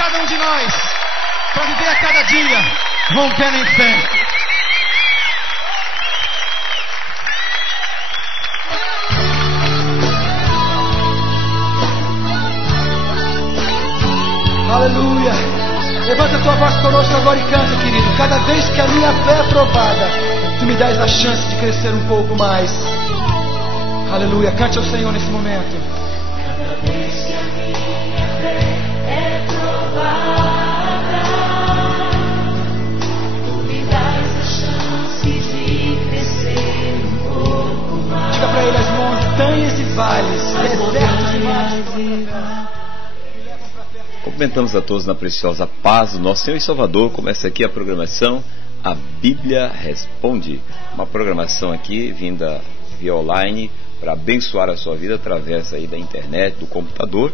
cada um de nós, para viver a cada dia, rompendo em fé. Aleluia. Levanta a tua voz conosco agora e canta, querido. Cada vez que a minha fé é provada, tu me dás a chance de crescer um pouco mais. Aleluia. Cante ao Senhor nesse momento. Cada vez que a minha fé é provada, tu me dás a chance de crescer um pouco mais. Diga para ele: as montanhas e vales, desertos e mares. Cumprimentamos a todos na preciosa paz do nosso Senhor e Salvador. Começa aqui a programação A Bíblia Responde, uma programação aqui vinda via online para abençoar a sua vida através aí da internet, do computador,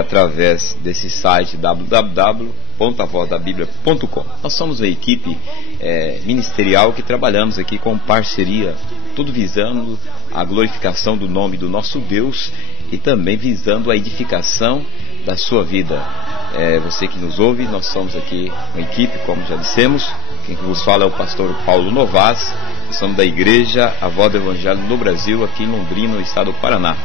através desse site www.avozdabiblia.com. Nós somos uma equipe ministerial que trabalhamos aqui com parceria, tudo visando a glorificação do nome do nosso Deus e também visando a edificação da sua vida. Você que nos ouve, nós somos aqui uma equipe, como já dissemos. Quem vos fala é o pastor Paulo Novas. Somos da Igreja A Voz do Evangelho no Brasil, aqui em Londrina, no estado do Paraná,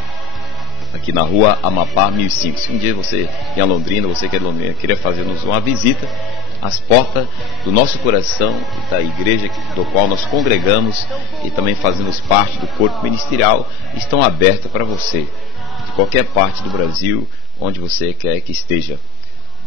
aqui na rua Amapá 1005. Se um dia você em Londrina, você que é de Londrina, queria fazer-nos uma visita, as portas do nosso coração, da igreja do qual nós congregamos e também fazemos parte do corpo ministerial, estão abertas para você, de qualquer parte do Brasil, onde você quer que esteja.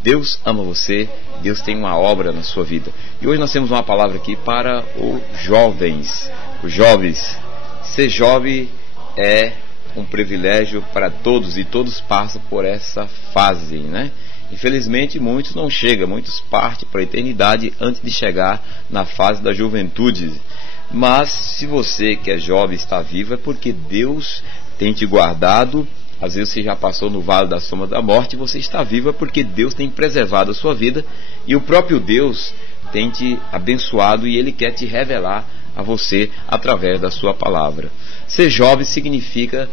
Deus ama você, Deus tem uma obra na sua vida. E hoje nós temos uma palavra aqui para os jovens. Os jovens. Ser jovem é um privilégio para todos, e todos passam por essa fase, né? Infelizmente muitos não chegam, muitos partem para a eternidade antes de chegar na fase da juventude. Mas se você que é jovem está vivo, é porque Deus tem te guardado. Às vezes você já passou no vale da sombra da morte, você está vivo, é porque Deus tem preservado a sua vida, e o próprio Deus tem te abençoado, e Ele quer te revelar a você através da sua palavra. Ser jovem significa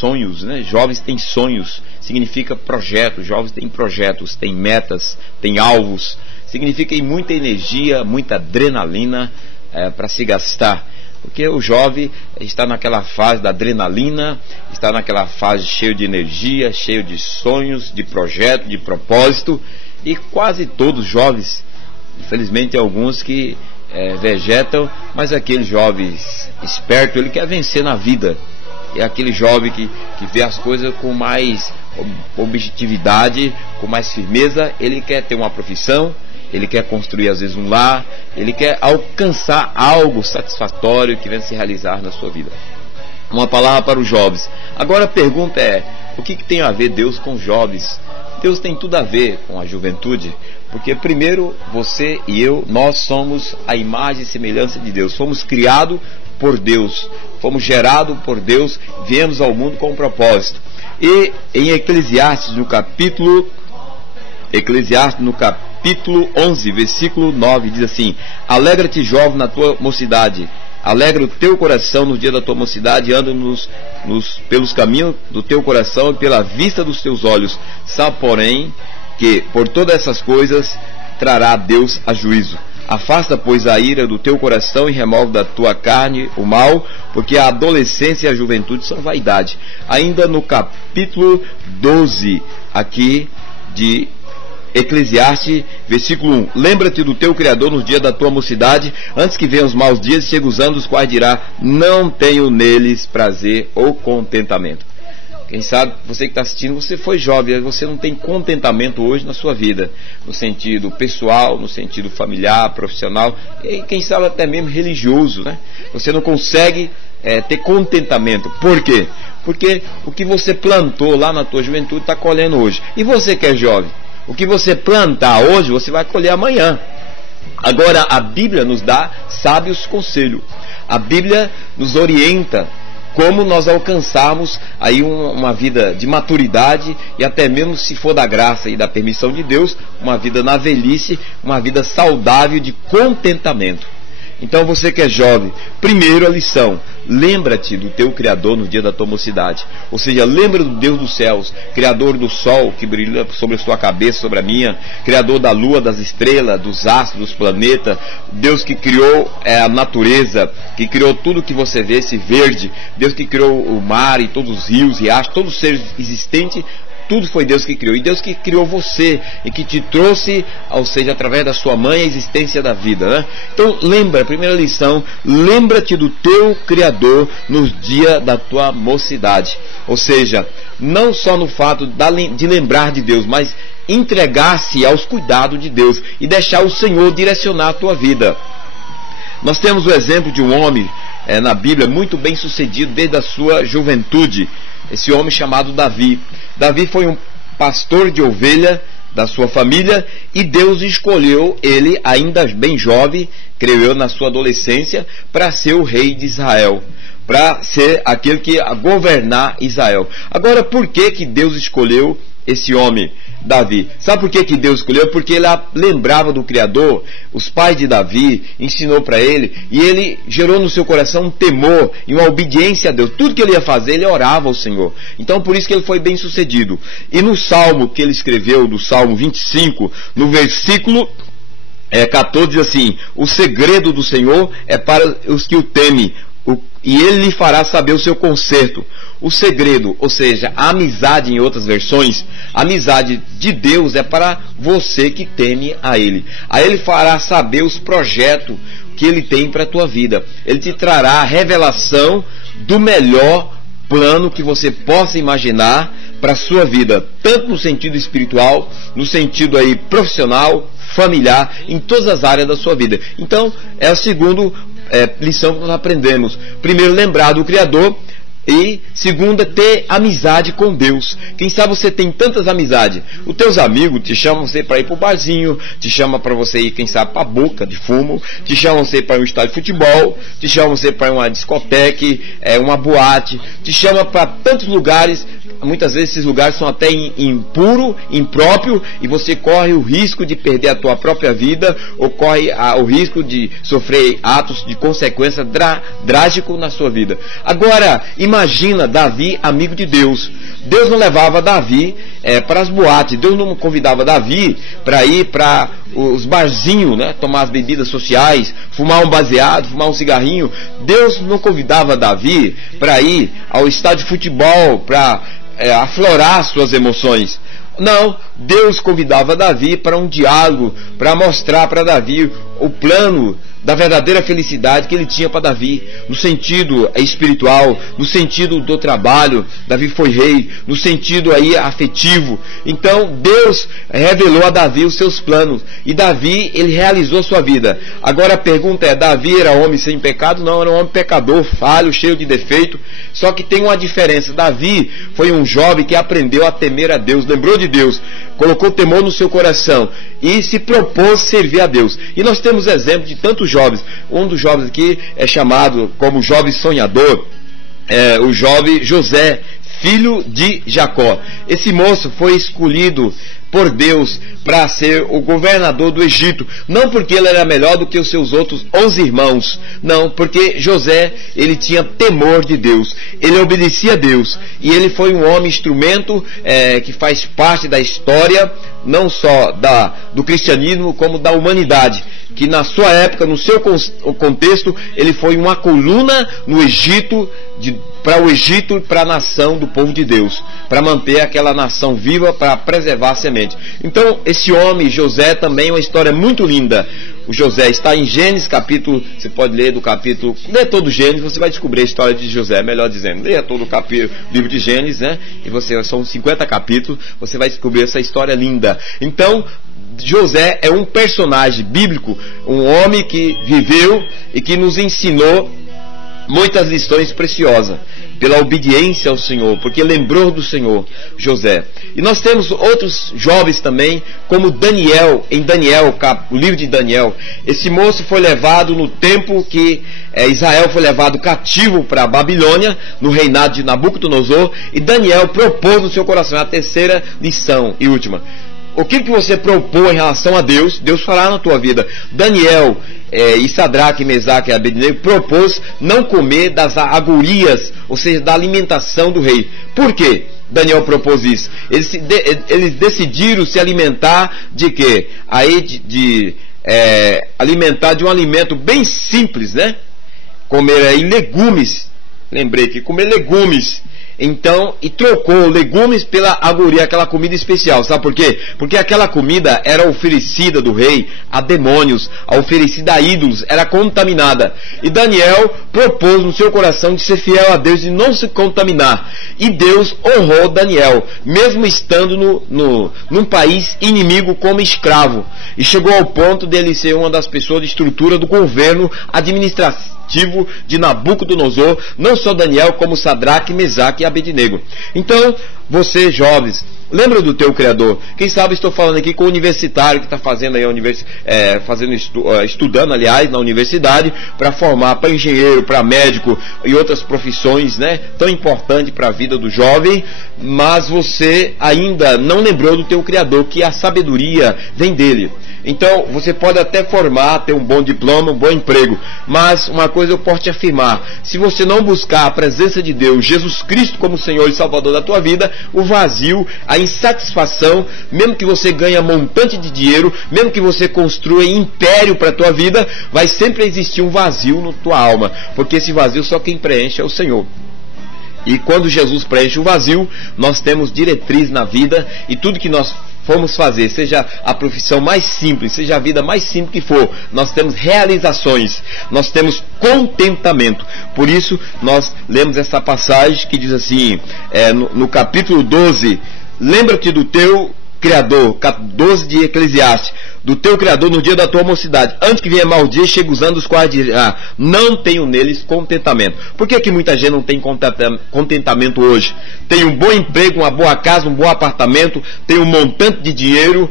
sonhos, né? Jovens têm sonhos, significa projetos. Jovens têm projetos, têm metas, têm alvos. Significa muita energia, muita adrenalina para se gastar. Porque o jovem está naquela fase da adrenalina, está naquela fase cheio de energia, cheio de sonhos, de projeto, de propósito. E quase todos os jovens, infelizmente alguns que vegetam, mas aquele jovem esperto, ele quer vencer na vida. É aquele jovem que vê as coisas com mais objetividade, com mais firmeza. Ele quer ter uma profissão, ele quer construir às vezes um lar, ele quer alcançar algo satisfatório que venha se realizar na sua vida. Uma palavra para os jovens. Agora a pergunta é: o que tem a ver Deus com os jovens? Deus tem tudo a ver com a juventude, porque primeiro você e eu, nós somos a imagem e semelhança de Deus. Fomos criados por Deus, fomos gerados por Deus, viemos ao mundo com um propósito. E em Eclesiastes no capítulo 11, versículo 9, diz assim: alegra-te, jovem, na tua mocidade, alegra o teu coração no dia da tua mocidade, anda pelos caminhos do teu coração e pela vista dos teus olhos. Sabe, porém, que por todas essas coisas trará Deus a juízo. Afasta, pois, a ira do teu coração e remove da tua carne o mal, porque a adolescência e a juventude são vaidade. Ainda no capítulo 12, aqui de Eclesiastes, versículo 1: lembra-te do teu Criador nos dias da tua mocidade, antes que venham os maus dias, chegam os anos, os quais dirá: não tenho neles prazer ou contentamento. Quem sabe, você que está assistindo, você foi jovem, você não tem contentamento hoje na sua vida, no sentido pessoal, no sentido familiar, profissional, e quem sabe até mesmo religioso, né? Você não consegue ter contentamento. Por quê? Porque o que você plantou lá na tua juventude está colhendo hoje. E você que é jovem, o que você plantar hoje, você vai colher amanhã. Agora, a Bíblia nos dá sábios conselhos. A Bíblia nos orienta como nós alcançarmos aí uma vida de maturidade, e até mesmo, se for da graça e da permissão de Deus, uma vida na velhice, uma vida saudável de contentamento. Então você que é jovem, primeiro a lição: lembra-te do teu Criador no dia da tua mocidade. Ou seja, lembra do Deus dos céus, Criador do sol que brilha sobre a sua cabeça, sobre a minha, Criador da lua, das estrelas, dos astros, dos planetas, Deus que criou a natureza, que criou tudo que você vê, esse verde, Deus que criou o mar e todos os rios, riachos, todos os seres existentes. Tudo foi Deus que criou, e Deus que criou você e que te trouxe, ou seja, através da sua mãe, a existência da vida, né? Então lembra, primeira lição: lembra-te do teu Criador nos dias da tua mocidade. Ou seja, não só no fato de lembrar de Deus, mas entregar-se aos cuidados de Deus e deixar o Senhor direcionar a tua vida. Nós temos o exemplo de um homem na Bíblia muito bem sucedido desde a sua juventude. Esse homem chamado Davi. Davi foi um pastor de ovelha da sua família, e Deus escolheu ele, ainda bem jovem, creio eu, na sua adolescência, para ser o rei de Israel, para ser aquele que ia governar Israel. Agora, por que Deus escolheu esse homem, Davi? Sabe por que Deus escolheu? Porque ele lembrava do Criador. Os pais de Davi ensinou para ele, e ele gerou no seu coração um temor e uma obediência a Deus. Tudo que ele ia fazer, ele orava ao Senhor. Então por isso que ele foi bem sucedido. E no Salmo que ele escreveu, do Salmo 25, no versículo 14, diz assim: o segredo do Senhor é para os que o temem, e ele lhe fará saber o seu conserto. O segredo, ou seja, a amizade, em outras versões, a amizade de Deus é para você que teme a Ele. Aí Ele fará saber os projetos que Ele tem para a tua vida. Ele te trará a revelação do melhor plano que você possa imaginar para a sua vida, tanto no sentido espiritual, no sentido aí profissional, familiar, em todas as áreas da sua vida. Então, é a segunda lição que nós aprendemos. Primeiro, lembrar do Criador. E segunda, ter amizade com Deus. Quem sabe você tem tantas amizades, os teus amigos te chamam você para ir para o barzinho, te chamam para você ir, quem sabe, para a boca de fumo, te chamam você para um estádio de futebol, te chamam você para uma discoteca, uma boate, te chamam para tantos lugares. Muitas vezes esses lugares são até impuro, impróprio, e você corre o risco de perder a tua própria vida, ou corre o risco de sofrer atos de consequência drásticos na sua vida. Agora, imagina Davi, amigo de Deus. Deus não levava Davi para as boates, Deus não convidava Davi para ir para os barzinhos, né, tomar as bebidas sociais, fumar um baseado, fumar um cigarrinho. Deus não convidava Davi para ir ao estádio de futebol, para aflorar suas emoções. Não, Deus convidava Davi para um diálogo, para mostrar para Davi o plano da verdadeira felicidade que ele tinha para Davi, no sentido espiritual, no sentido do trabalho. Davi foi rei, no sentido aí afetivo. Então Deus revelou a Davi os seus planos, e Davi, ele realizou a sua vida. Agora a pergunta é: Davi era homem sem pecado? Não, era um homem pecador, falho, cheio de defeito. Só que tem uma diferença: Davi foi um jovem que aprendeu a temer a Deus, lembrou de Deus, colocou temor no seu coração e se propôs servir a Deus. E nós temos exemplo de tantos jovens. Um dos jovens aqui é chamado como jovem sonhador, o jovem José, filho de Jacó. Esse moço foi escolhido por Deus para ser o governador do Egito, não porque ele era melhor do que os seus outros 11 irmãos, não, porque José, ele tinha temor de Deus, ele obedecia a Deus, e ele foi um homem instrumento que faz parte da história, não só do cristianismo, como da humanidade, que na sua época, no seu contexto, ele foi uma coluna no Egito, para o Egito e para a nação do povo de Deus, para manter aquela nação viva, para preservar a semente. Então esse homem José também é uma história muito linda. O José está em Gênesis capítulo, você pode ler do capítulo, lê todo o Gênesis, você vai descobrir a história de José, melhor dizendo, leia todo o livro de Gênesis, né? E são 50 capítulos, você vai descobrir essa história linda. Então José é um personagem bíblico, um homem que viveu e que nos ensinou muitas lições preciosas, pela obediência ao Senhor, porque lembrou do Senhor, José. E nós temos outros jovens também, como Daniel, em Daniel, o livro de Daniel. Esse moço foi levado no tempo que Israel foi levado cativo para a Babilônia, no reinado de Nabucodonosor, e Daniel propôs no seu coração a terceira lição e última: o que você propôs em relação a Deus, Deus fará na tua vida. Daniel e Sadraque, Mesaque e Abednego propôs não comer das agorias, ou seja, da alimentação do rei. Por quê? Daniel propôs isso. Eles decidiram se alimentar de quê? Alimentar de um alimento bem simples, né? Comer aí legumes. Lembrei que comer legumes. Então, e trocou legumes pela agoria, aquela comida especial. Sabe por quê? Porque aquela comida era oferecida do rei a demônios, oferecida a ídolos, era contaminada. E Daniel propôs no seu coração de ser fiel a Deus e não se contaminar. E Deus honrou Daniel, mesmo estando num país inimigo como escravo. E chegou ao ponto dele ser uma das pessoas de estrutura do governo administrativo de Nabucodonosor, não só Daniel, como Sadraque, Mesaque e Abednego. Então, você, jovens, lembra do teu Criador. Quem sabe estou falando aqui com o universitário que está fazendo aí estudando, aliás, na universidade, para formar para engenheiro, para médico e outras profissões, né, tão importantes para a vida do jovem, mas você ainda não lembrou do teu Criador, que a sabedoria vem dele. Então, você pode até formar, ter um bom diploma, um bom emprego, mas uma coisa eu posso te afirmar: se você não buscar a presença de Deus, Jesus Cristo como Senhor e Salvador da tua vida, o vazio, a insatisfação, mesmo que você ganhe montante de dinheiro, mesmo que você construa império para a tua vida, vai sempre existir um vazio na tua alma, porque esse vazio só quem preenche é o Senhor. E quando Jesus preenche o vazio, nós temos diretriz na vida, e tudo que nós formos fazer, seja a profissão mais simples, seja a vida mais simples que for, nós temos realizações, nós temos contentamento. Por isso nós lemos essa passagem que diz assim, no capítulo 12, lembra-te do teu Criador, 12 de Eclesiastes, do teu Criador no dia da tua mocidade, antes que venha mau dia, chega usando os quais dirá, não tenho neles contentamento. Por que muita gente não tem contentamento hoje? Tem um bom emprego, uma boa casa, um bom apartamento, tem um montante de dinheiro,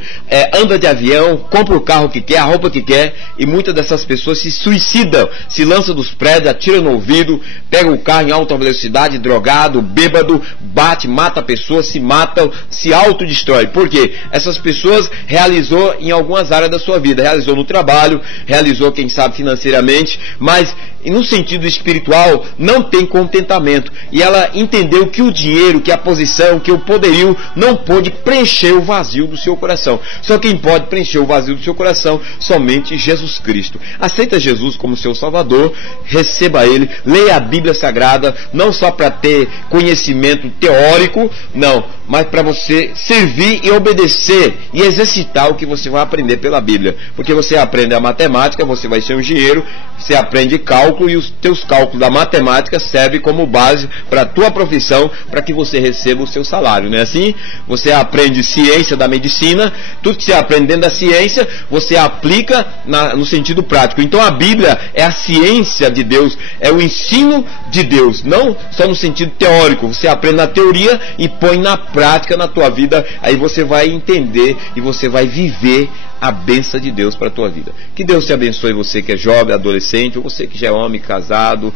anda de avião, compra o carro que quer, a roupa que quer, e muitas dessas pessoas se suicidam, se lançam dos prédios, atiram no ouvido, pegam o carro em alta velocidade, drogado, bêbado, bate, mata a pessoa, se matam, se autodestrói. Por quê? Essas pessoas realizou em algumas áreas da sua vida, realizou no trabalho, realizou, quem sabe, financeiramente, mas no sentido espiritual não tem contentamento, e ela entendeu que o dinheiro, que a posição, que o poderio não pôde preencher o vazio do seu coração. Só quem pode preencher o vazio do seu coração, somente Jesus Cristo. Aceita Jesus como seu Salvador, receba Ele, leia a Bíblia Sagrada, não só para ter conhecimento teórico, não, mas para você servir e obedecer e exercitar o que você vai aprender pela Bíblia. Porque você aprende a matemática, você vai ser um engenheiro, você aprende cálculo, e os teus cálculos da matemática servem como base para a tua profissão, para que você receba o seu salário, não é assim? Você aprende ciência da medicina, tudo que você aprende dentro da ciência, você aplica no sentido prático. Então a Bíblia é a ciência de Deus, é o ensino de Deus, não só no sentido teórico. Você aprende na teoria e põe na prática na tua vida, aí você vai entender e você vai viver a bênção de Deus para a tua vida. Que Deus te abençoe, você que é jovem, adolescente, ou você que já é homem, casado,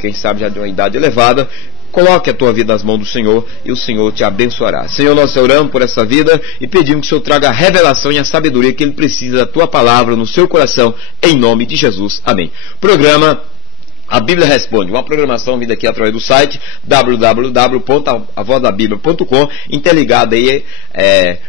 quem sabe já de uma idade elevada. Coloque a tua vida nas mãos do Senhor e o Senhor te abençoará. Senhor, nós oramos por essa vida e pedimos que o Senhor traga a revelação e a sabedoria que Ele precisa da tua palavra no seu coração, em nome de Jesus. Amém. Programa A Bíblia Responde, uma programação vinda aqui através do site www.avozdabiblia.com, interligada aí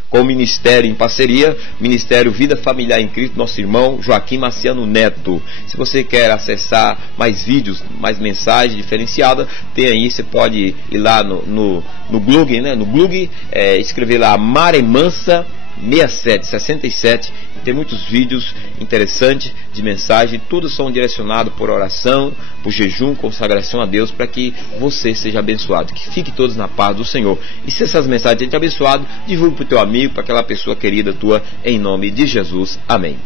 com o Ministério em parceria, Ministério Vida Familiar em Cristo, nosso irmão Joaquim Marciano Neto. Se você quer acessar mais vídeos, mais mensagens diferenciadas, tem aí, você pode ir lá no blog, né? No blog, escrever lá Mare Mansa 67, tem muitos vídeos interessantes de mensagem, todos são direcionados por oração, por jejum, consagração a Deus, para que você seja abençoado, que fique todos na paz do Senhor. E se essas mensagens têm te abençoado, divulgue para o teu amigo, para aquela pessoa querida tua, em nome de Jesus. Amém.